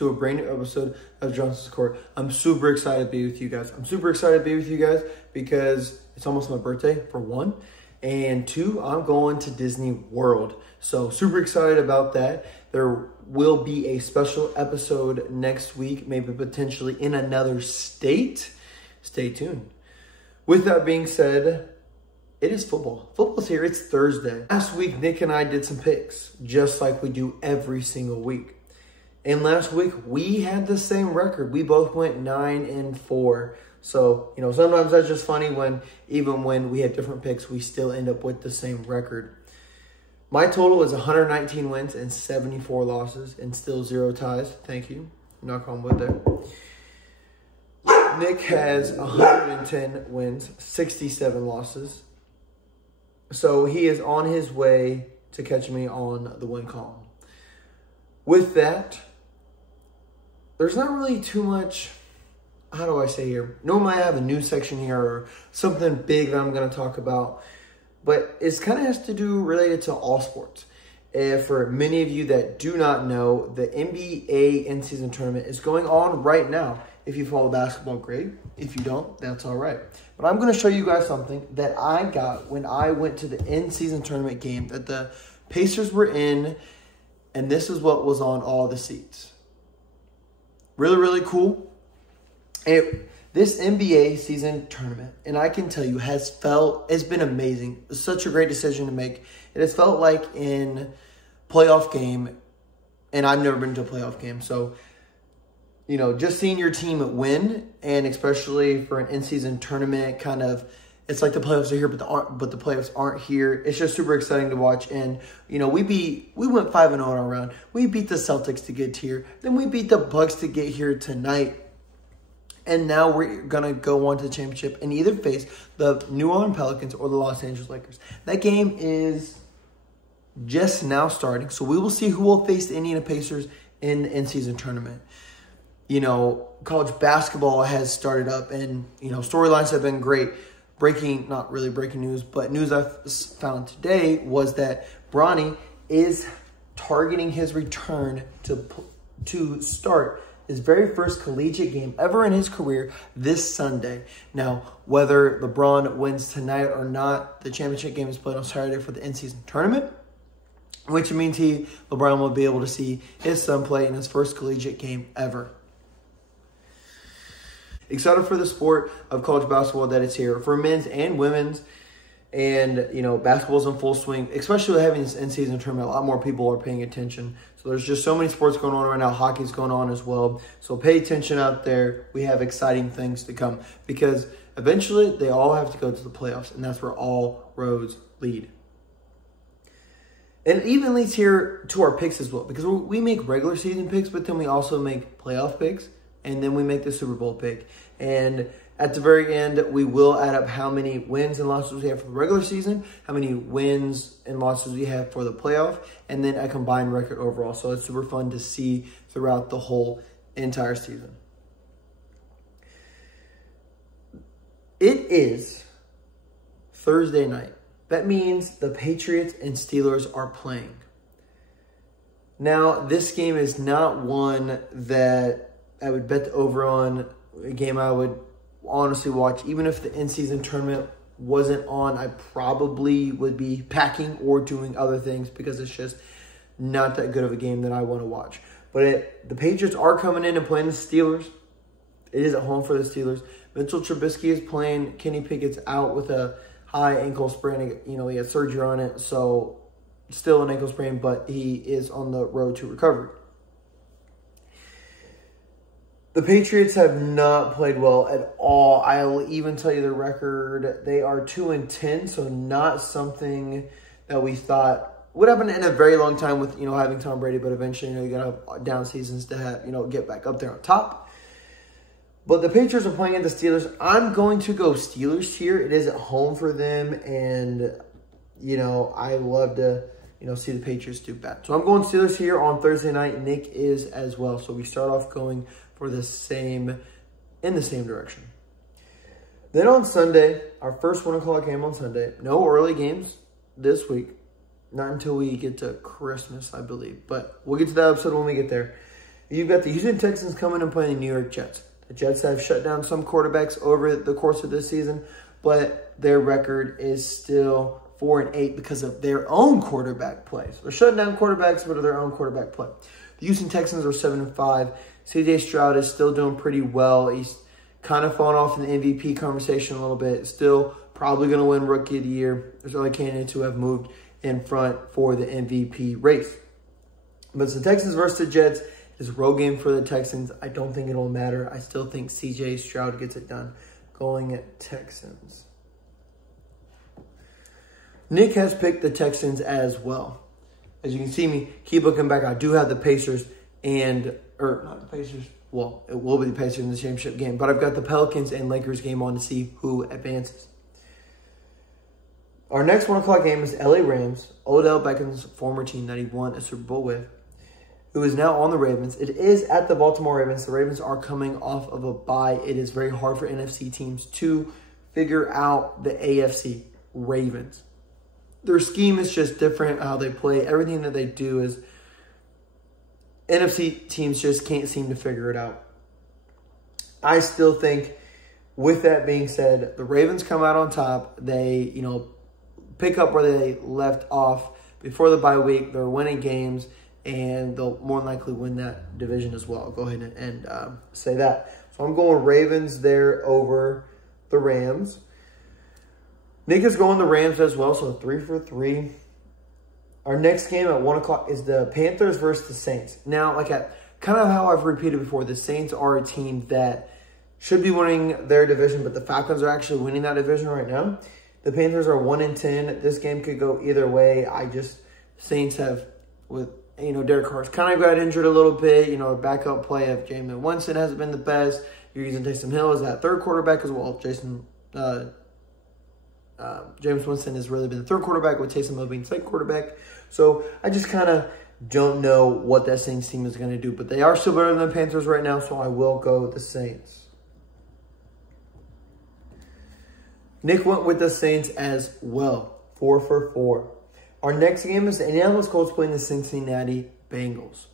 to a brand new episode of Johnson's Court. I'm super excited to be with you guys. I'm super excited to be with you guys because it's almost my birthday, for one. And two, I'm going to Disney World. So super excited about that. There will be a special episode next week, maybe potentially in another state. Stay tuned. With that being said, it is football. Football's here. It's Thursday. Last week, Nick and I did some picks, just like we do every single week. And last week, we had the same record. We both went 9-4. So, you know, sometimes that's just funny when, even when we have different picks, we still end up with the same record. My total is 119 wins and 74 losses and still 0 ties. Thank you. Knock on wood there. Nick has 110 wins, 67 losses. So he is on his way to catch me on the win column. With that, there's not really too much, how do I say here? Normally I have a news section here or something big that I'm going to talk about. But it's kind of has to do related to all sports. For many of you that do not know, the NBA in-season tournament is going on right now. If you follow basketball, great. If you don't, that's all right. But I'm going to show you guys something that I got when I went to the in-season tournament game that the Pacers were in, and this is what was on all the seats. Really, really cool. This NBA season tournament, and I can tell you, it's been amazing. It's such a great decision to make. It has felt like in playoff game, and I've never been to a playoff game, so you know, just seeing your team win, and especially for an in-season tournament, kind of, it's like the playoffs are here, but the playoffs aren't here. It's just super exciting to watch. And you know, we went 5-0 in our round. We beat the Celtics to get here. Then we beat the Bucks to get here tonight. And now we're gonna go on to the championship and either face the New Orleans Pelicans or the Los Angeles Lakers. That game is just now starting, so we will see who will face the Indiana Pacers in the in-season tournament. You know, college basketball has started up, and, you know, storylines have been great. Not really breaking news, but news I found today was that Bronny is targeting his return to start his very first collegiate game ever in his career this Sunday. Now, whether LeBron wins tonight or not, the championship game is played on Saturday for the in-season tournament, which means LeBron will be able to see his son play in his first collegiate game ever. Excited for the sport of college basketball that it's here for men's and women's. And, you know, basketball's in full swing, especially with having this in-season tournament. A lot more people are paying attention. So there's just so many sports going on right now. Hockey's going on as well. So pay attention out there. We have exciting things to come because eventually they all have to go to the playoffs, and that's where all roads lead. And it even leads here to our picks as well, because we make regular season picks, but then we also make playoff picks. And then we make the Super Bowl pick. And at the very end, we will add up how many wins and losses we have for the regular season, how many wins and losses we have for the playoff, and then a combined record overall. So it's super fun to see throughout the whole entire season. It is Thursday night. That means the Patriots and Steelers are playing. Now, this game is not one that I would bet the over on, a game I would honestly watch. Even if the in-season tournament wasn't on, I probably would be packing or doing other things because it's just not that good of a game that I want to watch. But the Patriots are coming in and playing the Steelers. It is at home for the Steelers. Mitchell Trubisky is playing. Kenny Pickett's out with a high ankle sprain. You know, he had surgery on it, so still an ankle sprain, but he is on the road to recovery. The Patriots have not played well at all. I'll even tell you the record. They are 2-10, so not something that we thought would happen in a very long time with, you know, having Tom Brady, but eventually, you know, you got to have down seasons to have, you know, get back up there on top. But the Patriots are playing at the Steelers. I'm going to go Steelers here. It is at home for them, and, you know, I love to, you know, see the Patriots do bad. So I'm going Steelers here on Thursday night. Nick is as well. So we start off going for in the same direction. Then on Sunday, our first 1 o'clock game on Sunday. No early games this week. Not until we get to Christmas, I believe. But we'll get to that episode when we get there. You've got the Houston Texans coming and playing the New York Jets. The Jets have shut down some quarterbacks over the course of this season, but their record is still 4-8 because of their own quarterback play. So they're shutting down quarterbacks, but of their own quarterback play. The Houston Texans are 7-5. C.J. Stroud is still doing pretty well. He's kind of fallen off in the MVP conversation a little bit. Still probably going to win Rookie of the Year. There's other candidates who have moved in front for the MVP race. But it's the Texans versus the Jets. It's a road game for the Texans. I don't think it'll matter. I still think C.J. Stroud gets it done. Going at Texans. Nick has picked the Texans as well. As you can see me, keep looking back. I do have the Pacers not the Pacers. Well, it will be the Pacers in the championship game. But I've got the Pelicans and Lakers game on to see who advances. Our next 1 o'clock game is LA Rams. Odell Beckham's former team that he won a Super Bowl with, who is now on the Ravens. It is at the Baltimore Ravens. The Ravens are coming off of a bye. It is very hard for NFC teams to figure out the AFC Ravens. Their scheme is just different, how they play. Everything that they do is NFC teams just can't seem to figure it out. I still think, with that being said, the Ravens come out on top. They, pick up where they left off before the bye week. They're winning games, and they'll more than likely win that division as well. I'll go ahead and say that. So I'm going Ravens there over the Rams. Nick is going the Rams as well, so 3 for 3. Our next game at 1 o'clock is the Panthers versus the Saints. Now, kind of how I've repeated before, the Saints are a team that should be winning their division, but the Falcons are actually winning that division right now. The Panthers are 1-10. This game could go either way. Saints have, with, Derek Carr's kind of got injured a little bit. Backup play of Jameis Winston hasn't been the best. You're using Taysom Hill as that third quarterback as well. Jameis Winston has really been the third quarterback, with Taysom Hill being second quarterback. So I just kind of don't know what that Saints team is going to do. But they are still better than the Panthers right now, so I will go with the Saints. Nick went with the Saints as well. 4 for 4. Our next game is the Indianapolis Colts playing the Cincinnati Bengals.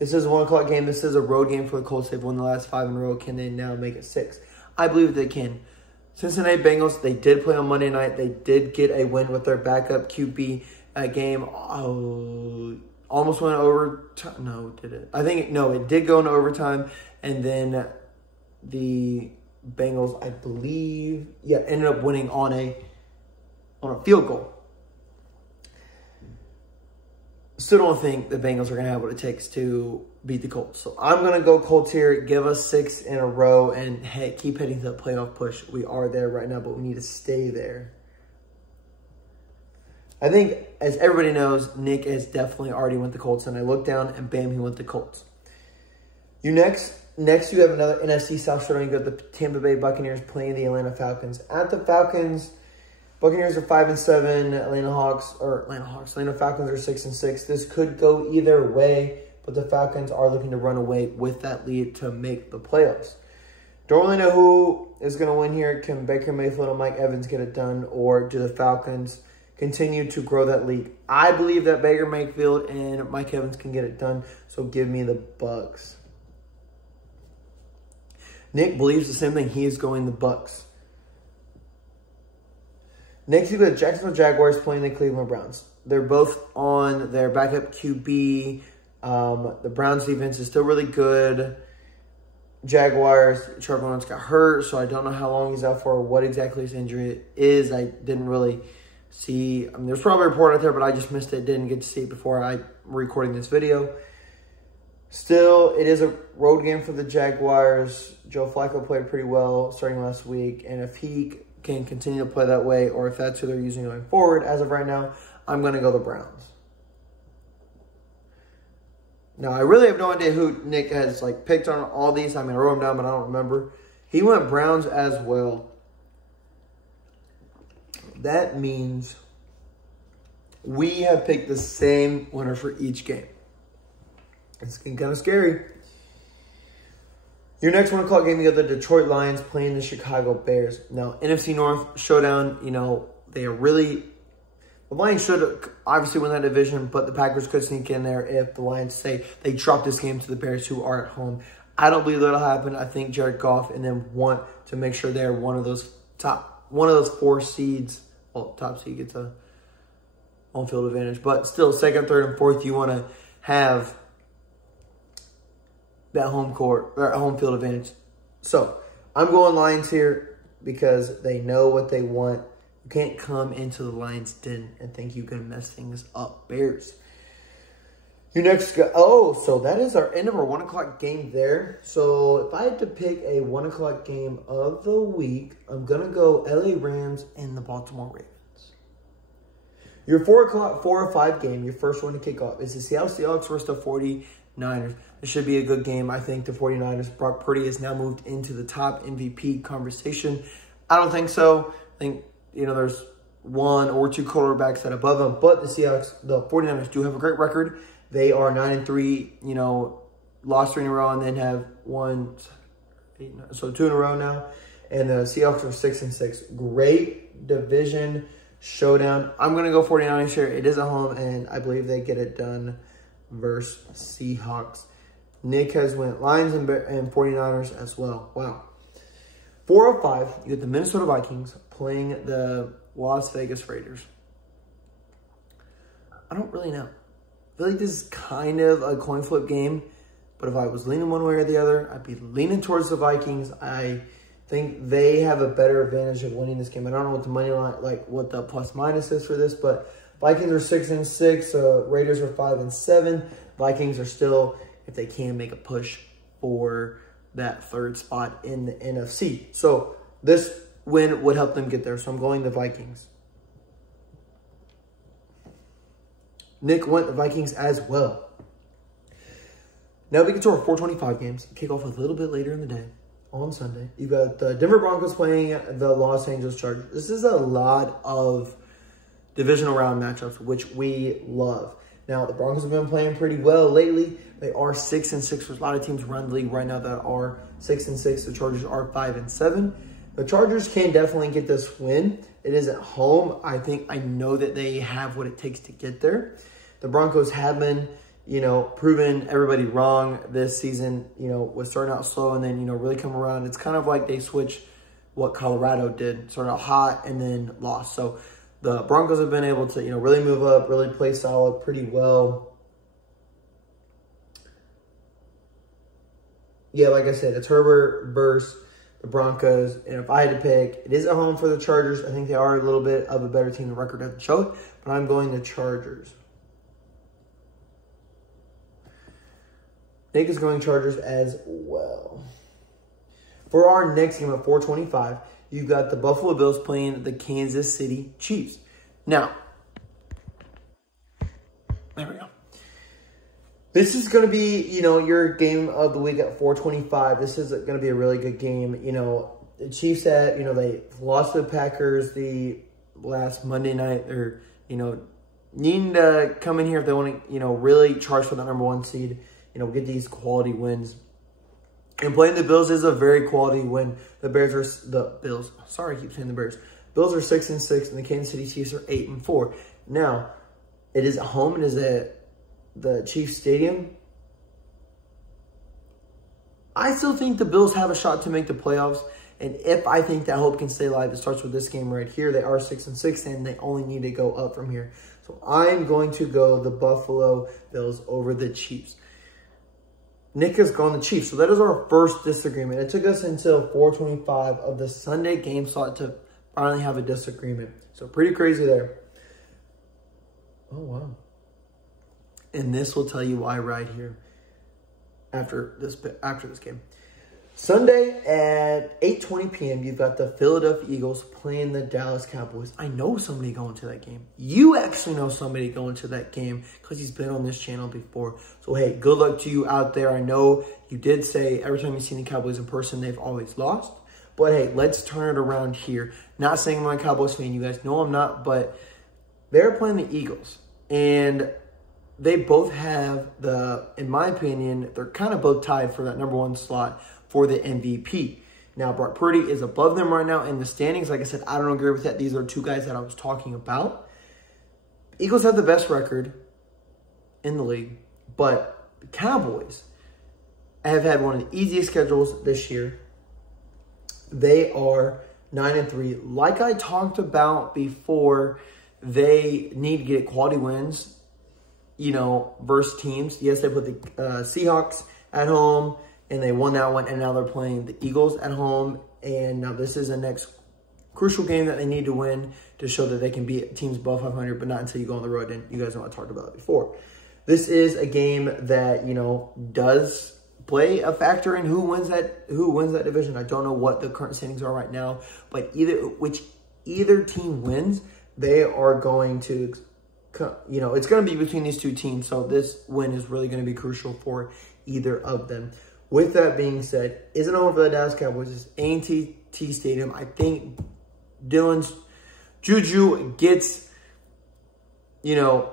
This is a 1 o'clock game. This is a road game for the Colts. They've won the last 5 in a row. Can they now make it 6? I believe they can. Cincinnati Bengals, they did play on Monday night. They did get a win with their backup QB game. Almost went overtime. No, did it? It did go into overtime. And then the Bengals, I believe, ended up winning on a field goal. Still don't think the Bengals are going to have what it takes to beat the Colts. So I'm going to go Colts here. Give us 6 in a row and keep heading to the playoff push. We are there right now, but we need to stay there. I think, as everybody knows, Nick has definitely already went the Colts. And I looked down and bam, he went the Colts. Next you have another NFC South showdown. You got the Tampa Bay Buccaneers playing the Atlanta Falcons. At the Falcons, Buccaneers are 5-7. Atlanta Falcons are 6-6. This could go either way, but the Falcons are looking to run away with that lead to make the playoffs. Don't really know who is going to win here. Can Baker Mayfield and Mike Evans get it done, or do the Falcons continue to grow that lead? I believe that Baker Mayfield and Mike Evans can get it done, so give me the Bucs. Nick believes the same thing. He is going the Bucs. Next, you got Jacksonville Jaguars playing the Cleveland Browns. They're both on their backup QB. The Browns defense is still really good. Jaguars, Trevor Lawrence got hurt, so I don't know how long he's out for or what exactly his injury is. I didn't really see. There's probably a report out there, but I just missed it. Didn't get to see it before I recording this video. Still, it is a road game for the Jaguars. Joe Flacco played pretty well starting last week, and if he can continue to play that way, or if that's who they're using going forward, as of right now, I'm going to go the Browns. Now, I really have no idea who Nick has picked on all these. I wrote them down, but I don't remember. He went Browns as well. That means we have picked the same winner for each game. It's getting kind of scary. Your next 1 o'clock game, you got the Detroit Lions playing the Chicago Bears. Now, NFC North showdown, they are really The Lions should obviously win that division, but the Packers could sneak in there if the Lions say they drop this game to the Bears, who are at home. I don't believe that'll happen. I think Jared Goff and them want to make sure they're one of those 4 seeds. Well, top seed gets a home field advantage, but still, second, third, and fourth, you want to have that home field advantage. So I'm going Lions here because they know what they want. You can't come into the Lions den and think you can mess things up. Bears. You next go. Oh, so that is our end of our 1 o'clock game there. So if I had to pick a 1 o'clock game of the week, I'm going to go LA Rams and the Baltimore Ravens. Your 4 or 5 game, your first one to kick off, is the Seattle Seahawks versus the 49ers. This should be a good game. I think the 49ers, Brock Purdy has now moved into the top MVP conversation. I don't think so. I think, there's 1 or 2 quarterbacks that are above them. But the 49ers do have a great record. They are 9-3, lost 3 in a row and then have 2 in a row now. And the Seahawks are 6-6. Great division showdown. I'm going to go 49ers here. It is at home, and I believe they get it done versus Seahawks. Nick has went Lions and 49ers as well. Wow. 4 or 5, you get the Minnesota Vikings playing the Las Vegas Raiders. I don't really know. I feel like this is kind of a coin flip game, but if I was leaning one way or the other, I'd be leaning towards the Vikings. I think they have a better advantage of winning this game. I don't know what the money line, what the plus minus is for this, but Vikings are 6-6. Raiders are 5-7. Vikings are still, if they can, make a push for that 3rd spot in the NFC. So this win would help them get there. So I'm going the Vikings. Nick went the Vikings as well. Now we get to our 425 games. Kick off a little bit later in the day on Sunday. You got the Denver Broncos playing the Los Angeles Chargers. This is a lot of divisional round matchups, which we love. Now, the Broncos have been playing pretty well lately. They are 6-6. There's a lot of teams around the league right now that are 6-6. The Chargers are 5-7. The Chargers can definitely get this win. It is at home. I know that they have what it takes to get there. The Broncos have been, proven everybody wrong this season, was starting out slow and then, really come around. It's kind of like they switched what Colorado did, started out hot and then lost. So the Broncos have been able to, really move up, really play solid pretty well. Yeah, like I said, it's Herbert versus the Broncos. And if I had to pick, it is at home for the Chargers. I think they are a little bit of a better team. The record doesn't show it, but I'm going the Chargers. Nick is going Chargers as well. For our next game at 425, you've got the Buffalo Bills playing the Kansas City Chiefs. Now, there we go. This is going to be, your game of the week at 425. This is going to be a really good game. The Chiefs they lost to the Packers the last Monday night. They're, needing to come in here if they want to, really charge for the #1 seed. Get these quality wins. And playing the Bills is a very quality win. Bills are 6-6, and the Kansas City Chiefs are 8-4. Now, it is at home and is at the Chiefs Stadium. I still think the Bills have a shot to make the playoffs. And if I think that hope can stay alive, it starts with this game right here. They are 6-6, and they only need to go up from here. So I'm going to go the Buffalo Bills over the Chiefs. Nick has gone the Chiefs. So that is our first disagreement. It took us until 425 of the Sunday game slot to finally have a disagreement. So pretty crazy there. Oh, wow. And this will tell you why right here after this game. Sunday at 8:20 p.m., you've got the Philadelphia Eagles playing the Dallas Cowboys. I know somebody going to that game. You actually know somebody going to that game because he's been on this channel before. So, hey, good luck to you out there. I know you did say every time you've seen the Cowboys in person, they've always lost. But, hey, let's turn it around here. Not saying I'm a Cowboys fan. You guys know I'm not. But they're playing the Eagles. And they both have in my opinion, they're kind of both tied for that #1 slot for the MVP. Now, Brock Purdy is above them right now in the standings. Like I said, I don't agree with that. These are two guys that I was talking about. Eagles have the best record in the league, but the Cowboys have had one of the easiest schedules this year. They are 9-3. Like I talked about before, they need to get quality wins, you know, versus teams. Yes, they put the Seahawks at home, and they won that one, and now they're playing the Eagles at home. And now this is the next crucial game that they need to win to show that they can beat teams above 500, but not until you go on the road, and you guys know I talked about it before. This is a game that, you know, does play a factor in who wins that division. I don't know what the current standings are right now, but either team wins, they are going to, you know, it's going to be between these two teams. So this win is really going to be crucial for either of them. With that being said, isn't over for the Dallas Cowboys. It's A&T Stadium. I think Dylan's Juju gets, you know,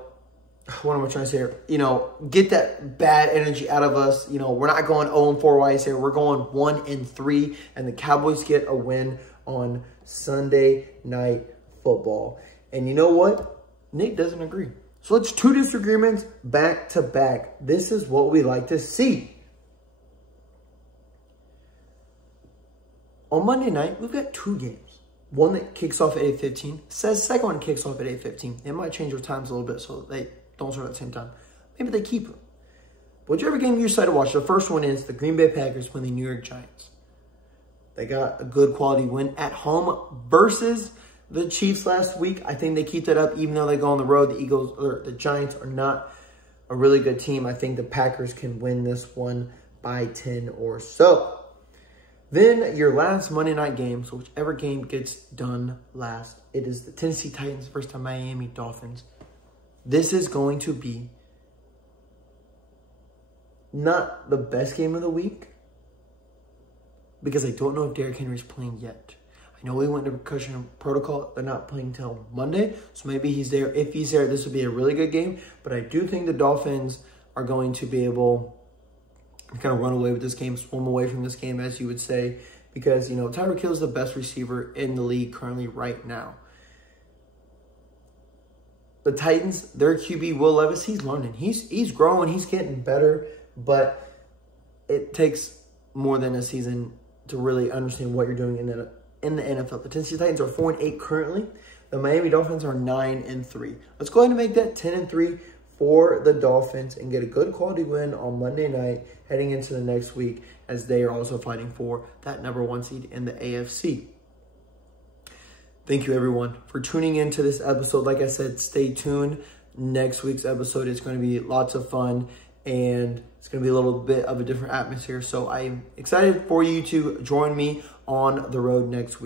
what am I trying to say here? You know, get that bad energy out of us. You know, we're not going 0-4 Wise here. We're going 1-3, and the Cowboys get a win on Sunday Night Football. And you know what? Nick doesn't agree. So it's two disagreements back to back. This is what we like to see. On Monday night, we've got two games. One that kicks off at 8:15. Says second one kicks off at 8:15. It might change their times a little bit so they don't start at the same time. Maybe they keep them. Whichever game you decide to watch, the first one is the Green Bay Packers playing the New York Giants. They got a good quality win at home versus the Chiefs last week. I think they keep that up even though they go on the road. The Giants are not a really good team. I think the Packers can win this one by 10 or so. Then your last Monday night game, so whichever game gets done last, it is the Tennessee Titans versus the Miami Dolphins. This is going to be not the best game of the week because I don't know if Derrick Henry's playing yet. I know he went to concussion protocol. They're not playing until Monday, so maybe he's there. If he's there, this would be a really good game. But I do think the Dolphins are going to be able to kind of run away with this game, swim away from this game, as you would say, because, you know, Tyreek Hill is the best receiver in the league currently right now. The Titans, their QB, Will Levis, he's learning. He's growing. He's getting better, but it takes more than a season to really understand what you're doing in the NFL. The Tennessee Titans are 4-8 currently. The Miami Dolphins are 9-3. Let's go ahead and make that 10-3 for the Dolphins and get a good quality win on Monday night heading into the next week as they are also fighting for that #1 seed in the AFC. Thank you, everyone, for tuning into this episode. Like I said, stay tuned. Next week's episode is going to be lots of fun, and it's going to be a little bit of a different atmosphere. So I'm excited for you to join me on the road next week.